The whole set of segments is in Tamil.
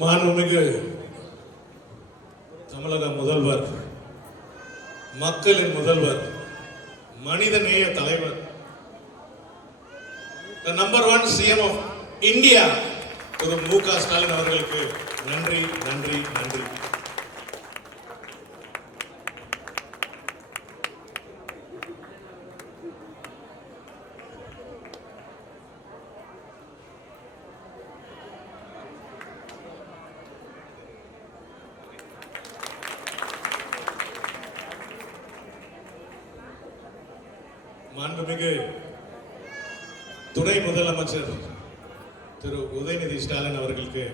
மாண்புமிகு தமிழக முதல்வர் மக்களின் முதல்வர் மனிதநேய தலைவர் number one CM of India திரு மு க ஸ்டாலின் அவர்களுக்கு நன்றி நன்றி நன்றி. மாண்புமிகு துணை முதலமைச்சர் திரு உதயநிதி ஸ்டாலின் அவர்களுக்கு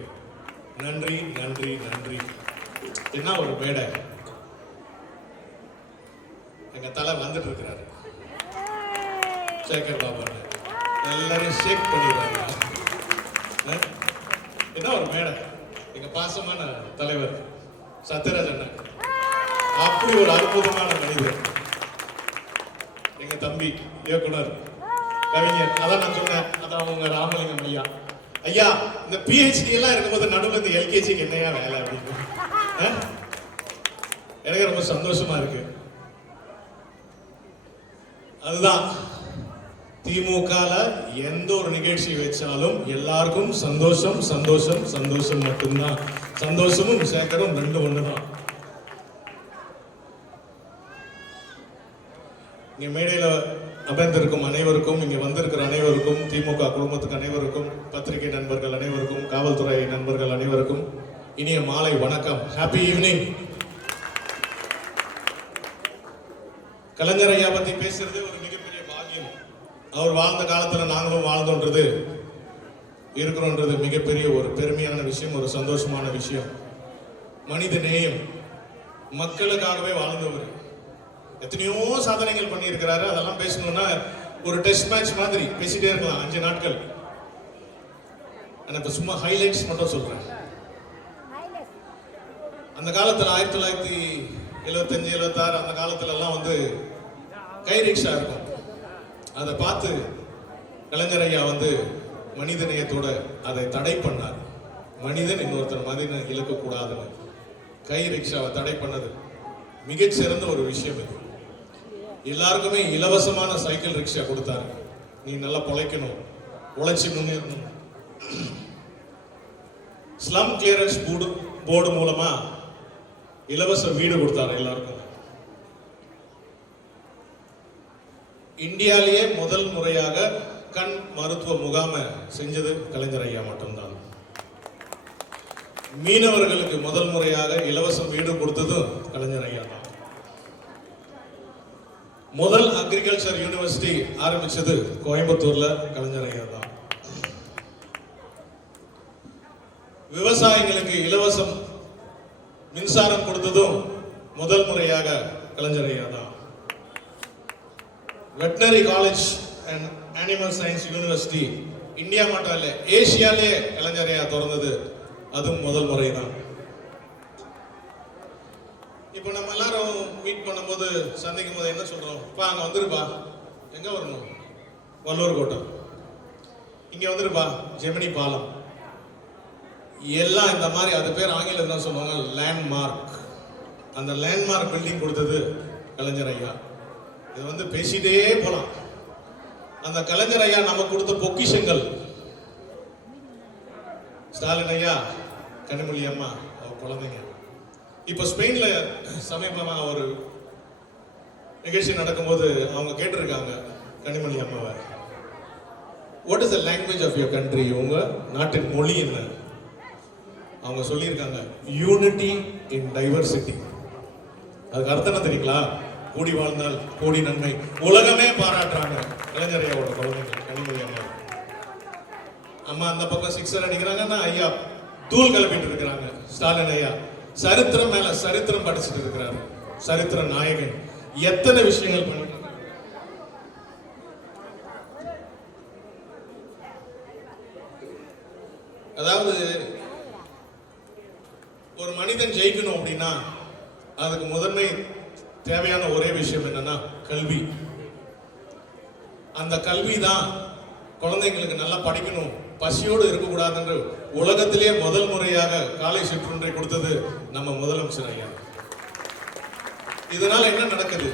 நன்றி நன்றி நன்றி. என்ன ஒரு மேடை? எங்க தலை வந்துட்டு இருக்கிறாரு. சேகர் பாபா எல்லாரும் ஷேக் பண்ணிடுறாங்க. என்ன ஒரு மேடை? எங்க பாசமான தலைவர் சத்யராஜ் அண்ணன் அப்படி ஒரு அற்புதமான மனிதர். எங்க தம்பி இயக்குனர் கவிஞர் அதான் நான் சொன்னேன். அதான் அவங்க ராமலிங்கம் ஐயா. ஐயா இந்த பிஹெச்டி எல்லாம் இருக்கும்போது நடுவில் இந்த எல்கேஜிக்கு என்னையா வேலை அப்படின்னு. அஹ்? எனக்கு ரொம்ப சந்தோஷமா இருக்கு. அதுதான். திமுகல எந்த ஒரு நிகழ்ச்சி வச்சாலும் எல்லாருக்கும் சந்தோஷம் சந்தோஷம் சந்தோஷம் மட்டும்தான். சந்தோஷமும் சேகரும் ரெண்டு ஒண்ணுதான். இங்கே மேடையில் அமர்ந்திருக்கும் அனைவருக்கும் இங்கே வந்திருக்கிற அனைவருக்கும் திமுக குடும்பத்துக்கு அனைவருக்கும் பத்திரிகை நண்பர்கள் அனைவருக்கும் காவல்துறை நண்பர்கள் அனைவருக்கும் இனிய மாலை வணக்கம். ஹாப்பி ஈவினிங் கலைஞர் ஐயா பற்றி பேசுறது ஒரு மிகப்பெரிய பாக்கியம். அவர் வாழ்ந்த காலத்தில் நாங்களும் வாழ்ந்தோன்றது இருக்கிறோன்றது மிகப்பெரிய ஒரு பெருமையான விஷயம் ஒரு சந்தோஷமான விஷயம். மனித நேயம் மக்களுக்காகவே வாழ்ந்தவர். எத்தனையோ சாதனைகள் பண்ணியிருக்கிறாரு. அதெல்லாம் பேசணும்னா ஒரு டெஸ்ட் மேட்ச் மாதிரி பேசிட்டே இருக்கலாம் அஞ்சு நாட்கள். எனக்கு சும்மா ஹைலைட்ஸ் மட்டும் சொல்றேன். அந்த காலத்தில் ஆயிரத்தி தொள்ளாயிரத்தி எழுபத்தஞ்சு எழுபத்தாறு அந்த காலத்துல எல்லாம் வந்து கை ரிக்ஷா இருக்கும். அதை பார்த்து கலைஞர் ஐயா வந்து மனித நேயத்தோட அதை தடை பண்ணார். மனிதன் இன்னொருத்தர் மனிதன் இழக்கக்கூடாதுன்னு. கை ரிக்ஷாவை தடை பண்ணது மிகச்சிறந்த ஒரு விஷயம் இது. எல்லாருக்குமே இலவசமான சைக்கிள் ரிக்ஷா கொடுத்தாரு. நீ நல்லா பொழைக்கணும் உழைச்சி முன்னேறணும். ஸ்லம் கிளியரன்ஸ் போர்டு போர்டு மூலமா இலவச வீடு கொடுத்தாரு எல்லாருக்கும். இந்தியாலேயே முதல் முறையாக கண் மருத்துவ முகாமை செஞ்சது கலைஞர் ஐயா மட்டும்தான். மீனவர்களுக்கு முதல் முறையாக இலவச வீடு கொடுத்ததும் கலைஞர் ஐயா தான். முதல் அக்ரிகல்ச்சர் யூனிவர்சிட்டி ஆரம்பிச்சது கோயம்புத்தூர்ல கலைஞரையர் தான் விவசாயிகளுக்கு இலவசம் மின்சாரம் கொடுத்ததும் முதல் முறையாக கலைஞரையர் தான் veterinary college and animal science university India மட்டும் இல்ல ஏசியாலே கலைஞரையா திறந்தது. அதுவும் முதல் முறை தான் இப்போ நம்ம போது சந்திக்கும் போது என்ன சொல்றோம்? இப்போ அங்க வந்துருப்பா எங்க வரணும்? வல்லூர் கோட்டம். இங்க வந்துருப்பா ஜெமினி பாலம். எல்லாம் இந்த மாதிரி அது பேர் ஆங்கிலம் தான் சொல்லுவாங்க? லேண்ட்மார்க் அந்த லேண்ட்மார்க் பில்டிங் கொடுத்தது கலைஞர் ஐயா. இது வந்து பேசிட்டே போலாம். அந்த கலைஞர் ஐயா நமக்கு கொடுத்த பொக்கிஷங்கள். ஸ்டாலின் ஐயா கனிமொழி அம்மா அவர் குழந்தைங்க. இப்போ ஸ்பெயினில் சமீபமாக ஒரு நிகழ்ச்சி நடக்கும்போது அவங்க கேட்டிருக்காங்க கனிமொழி அம்மாவை. What is the language of your country உங்க நாட்டின் மொழி என்ன? அவங்க சொல்லியிருக்காங்க யூனிட்டி இன் டைவர்சிட்டி அதுக்கு அர்த்தம் என்ன தெரியுங்களா? கூடி வாழ்ந்தால் கூடி நன்மை. உலகமே பாராட்டுறாங்க. இளைஞரையாவோட குழந்தைங்க கனிமொழி அம்மா. அம்மா அந்த பக்கம் சிக்ஸர் அடிக்கிறாங்கன்னா ஐயா தூள் கிளப்பிட்டு இருக்கிறாங்க ஸ்டாலின் ஐயா. சரித்திரம் மேல சரித்திரம் படிச்சுட்டு இருக்கிறாரு. சரித்திர நாயகன். எத்தனை விஷயங்கள் பண்ணி அதாவது ஒரு மனிதன் ஜெயிக்கணும் அப்படின்னா அதுக்கு முதன்மை தேவையான ஒரே விஷயம் என்னன்னா கல்வி. அந்த கல்வி தான் குழந்தைங்களுக்கு நல்லா படிக்கணும். பசியோடு இருக்கக்கூடாதுன்ற உலகத்திலே முதல் முறையாக காலை சிற்றுன்றை கொடுத்தது நம்ம முதலமைச்சர் ஐயா. இதனால என்ன நடக்குது?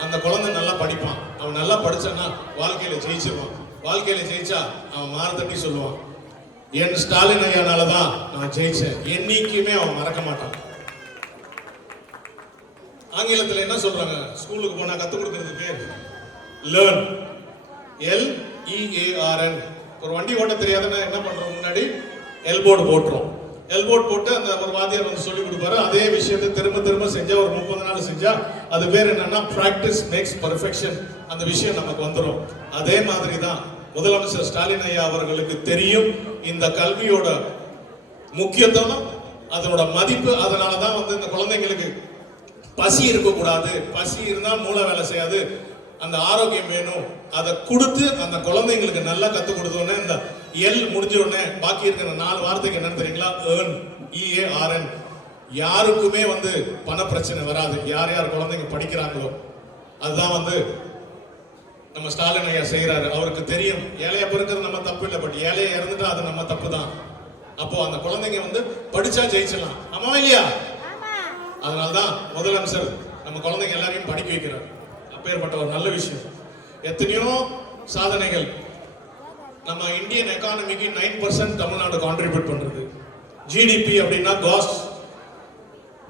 அந்த குழந்தை நல்லா படிப்பான். அவன் நல்லா படிச்சான்னா வாழ்க்கையில ஜெயிச்சிருவான். வாழ்க்கையில ஜெயிச்சா அவன் மாறத்தட்டி சொல்லுவான். என் ஸ்டாலின் ஐயானால தான் நான் ஜெயிச்சேன். என்னைக்குமே அவன் மறக்க மாட்டான். ஆங்கிலத்தில் என்ன சொல்றாங்க? ஸ்கூலுக்கு போனா கத்துக் கொடுக்கறதுக்கு லேர்ன் எல் இஏஆர்என் ஒரு வண்டி ஓட்ட தெரியாதுன்னா என்ன பண்றோம் முன்னாடி? எல்போர்டு போட்டுரும். எல்போட் போட்டு அந்த ஒரு வாத்தியார் வந்து சொல்லி கொடுப்பாரு. அதே விஷயத்தை திரும்ப திரும்ப செஞ்சா ஒரு முப்பது நாள் செஞ்சா அது பேர் என்னன்னா பிராக்டிஸ் மேக்ஸ் பர்ஃபெக்ஷன் அந்த விஷயம் நமக்கு வந்துடும் அதே மாதிரி தான் முதலமைச்சர் ஸ்டாலின் ஐயா அவர்களுக்கு தெரியும். இந்த கல்வியோட முக்கியத்துவம் அதனோட மதிப்பு அதனால தான் வந்து இந்த குழந்தைங்களுக்கு பசி இருக்கக்கூடாது. பசி இருந்தால் மூளை வேலை செய்யாது. அந்த ஆரோக்கியம் வேணும். அதை கொடுத்து அந்த குழந்தைங்களுக்கு நல்லா கற்றுக் கொடுத்தோன்னே இந்த எல் முடிஞ்ச உடனே பாக்கி இருக்கிற நாலு வார்த்தைக்கு என்னன்னு தெரியுங்களா? ஏர்ன் இஏ ஆர்என் யாருக்குமே வந்து பண பிரச்சனை வராது. யார் யார் குழந்தைங்க படிக்கிறாங்களோ அதுதான் வந்து நம்ம ஸ்டாலின் ஐயா செய்யறாரு அவருக்கு தெரியும். ஏழையா பிறக்கிறது நம்ம தப்பு இல்லை. பட் ஏழையா இறந்துட்டா அது நம்ம தப்பு தான். அப்போ அந்த குழந்தைங்க வந்து படிச்சா ஜெயிச்சிடலாம். ஆமாவா இல்லையா? அதனால்தான் முதலமைச்சர் நம்ம குழந்தைங்க எல்லாரையும் படிக்க வைக்கிறார். அப்பேற்பட்ட ஒரு நல்ல விஷயம். எத்தனையோ சாதனைகள் நம்ம இந்தியன் எக்கானமிக்கு நைன் பர்சன்ட் தமிழ்நாடு கான்ட்ரிபியூட் பண்ணுறது ஜிடிபி அப்படின்னா காஸ்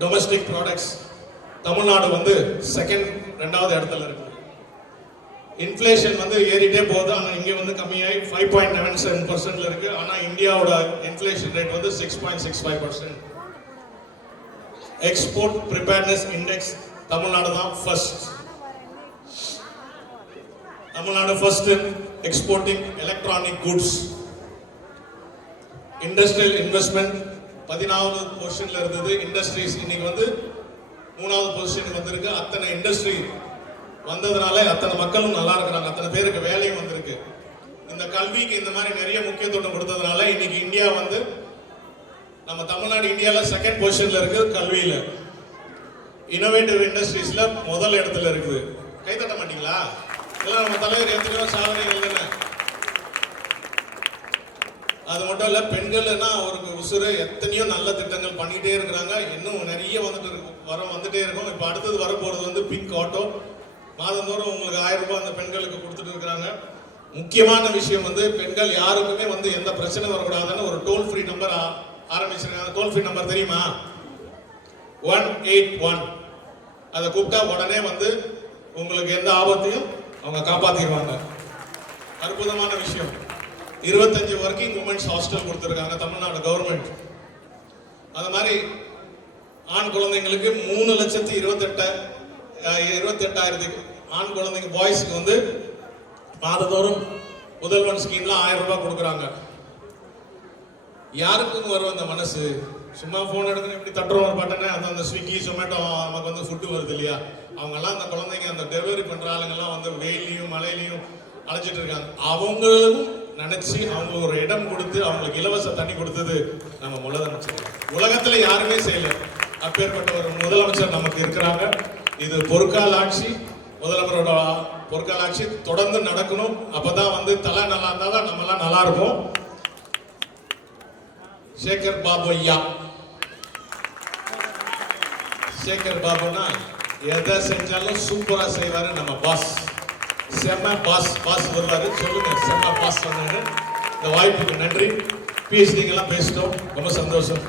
டொமஸ்டிக் ப்ராடக்ட்ஸ் தமிழ்நாடு வந்து செகண்ட் ரெண்டாவது இடத்துல இருக்கு. இன்ஃப்ளேஷன் வந்து ஏறிட்டே போகுது. ஆனால் இங்கே வந்து கம்மியாகி ஃபைவ் பாயிண்ட் நைன் செவன் பர்சன்ட்ல இருக்கு. ஆனால் இந்தியாவோட இன்ஃப்ளேஷன் ரேட் வந்து six point six five percent export preparedness index Tamil Nadu தான் first Tamil Nadu first exporting electronic goods industrial investment பதினாவது பொசிஷன்ல இருந்தது இண்டஸ்ட்ரீஸ் இன்னைக்கு வந்து மூணாவது பொசிஷனுக்கு வந்திருக்கு. அத்தனை இண்டஸ்ட்ரி வந்ததுனால அத்தனை மக்களும் நல்லா இருக்கிறாங்க. அத்தனை பேருக்கு வேலையும் வந்திருக்கு. இந்த கல்விக்கு இந்த மாதிரி நிறைய முக்கியத்துவம் கொடுத்ததுனால இன்னைக்கு இந்தியா வந்து நம்ம தமிழ்நாடு இந்தியாவில் செகண்ட் பொசிஷன்ல இருக்கு கல்வியில. இனோவேட்டிவ் இண்டஸ்ட்ரீஸ்ல முதல் இடத்துல இருக்குது. கைத்தட்ட மாட்டீங்களா? இதெல்லாம் நம்ம தலைவர் எத்தனையோ சாதனைகள் தானே அது மட்டும் இல்லை பெண்கள்னா ஒரு உசுறு எத்தனையோ நல்ல திட்டங்கள் பண்ணிகிட்டே இருக்கிறாங்க. இன்னும் நிறைய வந்துட்டு இருக்கும் வர வந்துட்டே இருக்கும். இப்போ அடுத்தது வர வந்து பிங்க் ஆட்டோ மாதந்தோறும் உங்களுக்கு ஆயிரம் ரூபாய் அந்த பெண்களுக்கு கொடுத்துட்டு இருக்கிறாங்க. முக்கியமான விஷயம் வந்து பெண்கள் யாருக்குமே வந்து எந்த பிரச்சனை வரக்கூடாதுன்னு ஒரு டோல் ஃப்ரீ நம்பர் ஆரம்பிச்சிருக்காங்க. டோல் ஃப்ரீ நம்பர் தெரியுமா? ஒன் எயிட் ஒன் அதை கூப்பிட்டா உடனே வந்து உங்களுக்கு எந்த ஆபத்தையும் அவங்க காப்பாத்திடுவாங்க. அற்புதமான விஷயம். இருபத்தஞ்சு ஒர்க்கிங் உமன்ஸ் ஹாஸ்டல் கொடுத்துருக்காங்க தமிழ்நாடு கவர்மெண்ட் அது மாதிரி ஆண் குழந்தைங்களுக்கு மூணு லட்சத்தி இருபத்தெட்டு இருபத்தெட்டாயிரத்துக்கு ஆண் குழந்தைங்க பாய்ஸ்க்கு வந்து மாதந்தோறும் முதல்வன் ஸ்கீம்ல ஆயிரம் ரூபாய் கொடுக்குறாங்க. யாருக்கும் வரும் அந்த மனசு? சும்மா ஃபோன் எடுத்து இப்படி தட்டுறோம் ஒரு பட்டனே அந்த அந்த ஸ்விக்கி ஜொமேட்டோ நமக்கு வந்து ஃபுட்டு வருது இல்லையா? அவங்கெல்லாம் அந்த குழந்தைங்க அந்த டெலிவரி பண்ணுற ஆளுங்கெல்லாம் வந்து வெயிலையும் மழையிலையும் அழைச்சிட்டு இருக்காங்க. அவங்களும் நினைச்சு அவங்க ஒரு இடம் கொடுத்து அவங்களுக்கு இலவச தண்ணி கொடுத்தது நம்ம முதலமைச்சர். உலகத்துல யாருமே செய்யல. அப்பேற்பட்ட ஒரு முதலமைச்சர் நமக்கு இருக்கிறாங்க. இது பொற்கால ஆட்சி. முதலமைச்சரோட பொற்கால ஆட்சி தொடர்ந்து நடக்கணும். அப்பதான் வந்து தலை நல்லா இருந்தால்தான் தான் நல்லா இருப்போம். சேகர் பாபு ஐயா. சேகர் பாபுனா எதை செஞ்சாலும் சூப்பரா செய்வாரு நம்ம பாஸ் செம்ம பாஸ் பாஸ் வருவாரு. சொல்லுங்க செம்ம பாஸ் சொன்னாங்க இந்த வாய்ப்புக்கு நன்றி. பிஹெச்டிங்கெல்லாம் பேசிட்டோம். ரொம்ப சந்தோஷம்.